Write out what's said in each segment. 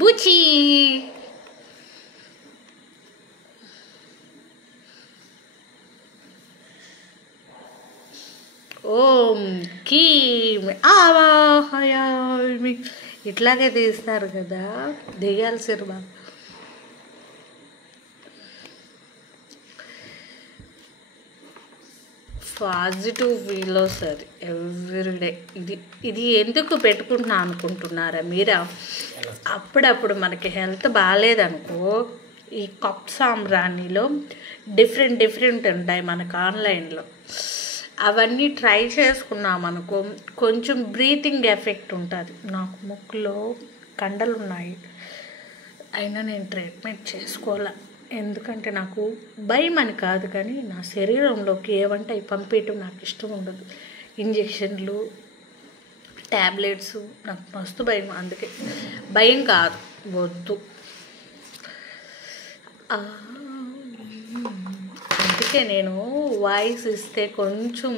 బుచి ఓం కీం ఆవాహయామి ఇట్లాగే తీస్తారు కదా దెయ్యాల సినిమా. పాజిటివ్ ఫీల్ వస్తుంది ఎవ్రీడే. ఇది ఎందుకు పెట్టుకుంటున్నా అనుకుంటున్నారా మీరా? అప్పుడప్పుడు మనకి హెల్త్ బాగాలేదనుకో ఈ కప్ సాంబ్రాణిలో డిఫరెంట్ ఉంటాయి మనకు ఆన్లైన్లో. అవన్నీ ట్రై చేసుకున్నామనుకో కొంచెం బ్రీతింగ్ ఎఫెక్ట్ ఉంటుంది. నాకు ముక్కులో కండలు ఉన్నాయి, అయినా నేను ట్రీట్మెంట్ చేసుకోవాలా. ఎందుకంటే నాకు భయం అని కాదు, కానీ నా శరీరంలోకి ఏవంటే అవి పంపించడం నాకు ఇష్టం ఉండదు. ఇంజెక్షన్లు, ట్యాబ్లెట్స్ నాకు మస్తు భయం. అందుకే భయం కాదు, వద్దు. అందుకే నేను వాయిస్ ఇస్తే కొంచెం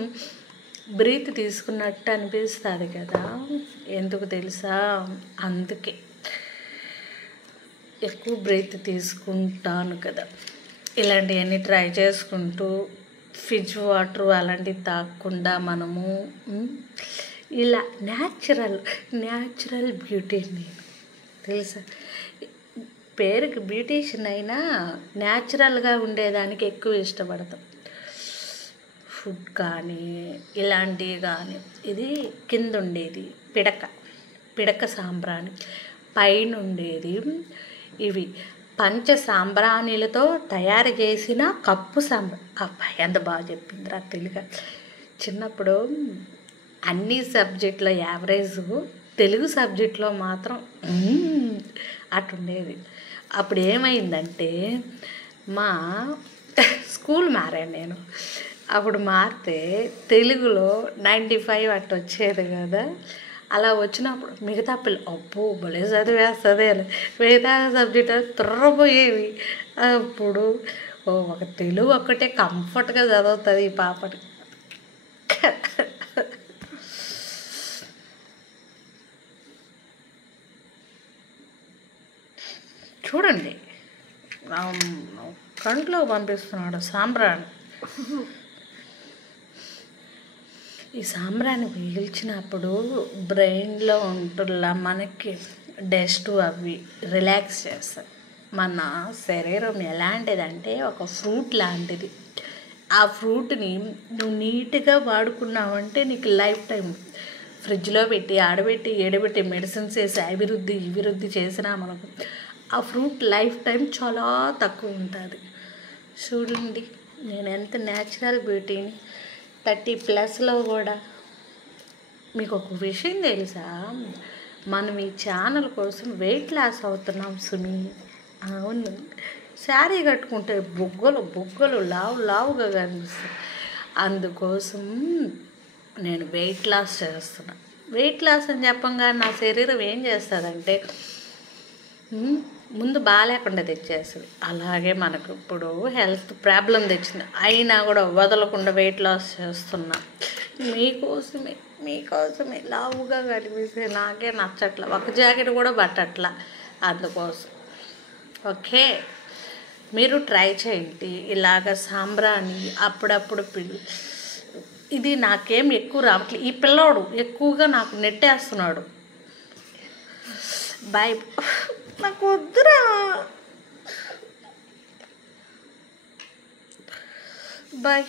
బ్రీత్ తీసుకున్నట్టు అనిపిస్తుంది కదా, ఎందుకు తెలుసా? అందుకే ఎక్కువ బ్రీత్ తీసుకుంటాను కదా. ఇలాంటివన్నీ ట్రై చేసుకుంటూ ఫ్రిడ్జ్ వాటర్ అలాంటివి తాగకుండా మనము ఇలా న్యాచురల్ బ్యూటీ. నేను తెలుసా, పేరుకి బ్యూటీషియన్ అయినా న్యాచురల్గా ఉండేదానికి ఎక్కువ ఇష్టపడతాం. ఫుడ్ కానీ ఇలాంటివి కానీ. ఇది కింద ఉండేది పిడక సాంబ్రాణి, పైన ఉండేది ఇవి పంచ సాంబ్రాణిలతో తయారు చేసిన కప్పు అబ్బాయి ఎంత బాగా చెప్పిందిరా తెలుగు. చిన్నప్పుడు అన్ని సబ్జెక్టులో యావరేజ్, తెలుగు సబ్జెక్టులో మాత్రం అటుండేది. అప్పుడు ఏమైందంటే మా స్కూల్ మారాను నేను. అప్పుడు మారితే తెలుగులో 95 అట్టు వచ్చేది కదా. అలా వచ్చినప్పుడు మిగతా అబ్బో భలే చదివేస్తుంది అని మిగతా సబ్జెక్ట్ త్వరపోయేవి. అప్పుడు ఒక తెలుగు ఒక్కటే కంఫర్ట్గా చదువుతుంది ఈ పాపని. చూడండి కంట్లో పంపిస్తున్నాడు సాంబ్రాణి. ఈ సాంబ్రాన్ని పీల్చినప్పుడు బ్రెయిన్లో ఉంటున్న మనకి డస్ట్ అవి రిలాక్స్ చేస్తాయి. మన శరీరం ఎలాంటిదంటే ఒక ఫ్రూట్ లాంటిది. ఆ ఫ్రూట్ని నువ్వు నీట్గా వాడుకున్నావంటే నీకు లైఫ్ టైం ఫ్రిడ్జ్లో పెట్టి ఆడబెట్టి ఏడబెట్టి మెడిసిన్స్ వేసి అభివృద్ధి చేసినా మనకు ఆ ఫ్రూట్ లైఫ్ టైం చాలా తక్కువ ఉంటుంది. చూడండి నేను ఎంత న్యాచురల్ బ్యూటీని, 30+ కూడా. మీకు ఒక విషయం తెలుసా, మనం ఈ ఛానల్ కోసం వెయిట్ లాస్ అవుతున్నాం సుమి. అవును, శారీ కట్టుకుంటే బొగ్గలు లావుగా కనిపిస్తాయి. అందుకోసం నేను వెయిట్ లాస్ చేస్తున్నా. వెయిట్ లాస్ అని చెప్పంగా నా శరీరం ఏం చేస్తుందంటే ముందు బాగాలేకుండా తెచ్చేస్తుంది. అలాగే మనకు ఇప్పుడు హెల్త్ ప్రాబ్లం తెచ్చింది, అయినా కూడా వదలకుండా వెయిట్ లాస్ చేస్తున్నా. మీకోసమే లావుగా కనిపిస్తే నాకే నచ్చట్లా, ఒక జాకెట్ కూడా పట్టట్లా. అందుకోసం ఓకే, మీరు ట్రై చేయండి ఇలాగ సాంబ్రాణి అప్పుడప్పుడు ఇది నాకేం ఎక్కువ రావట్లేదు. ఈ పిల్లోడు ఎక్కువగా నాకు నెట్టేస్తున్నాడు. బాయ్, నాకు వద్దురా. బాయ్.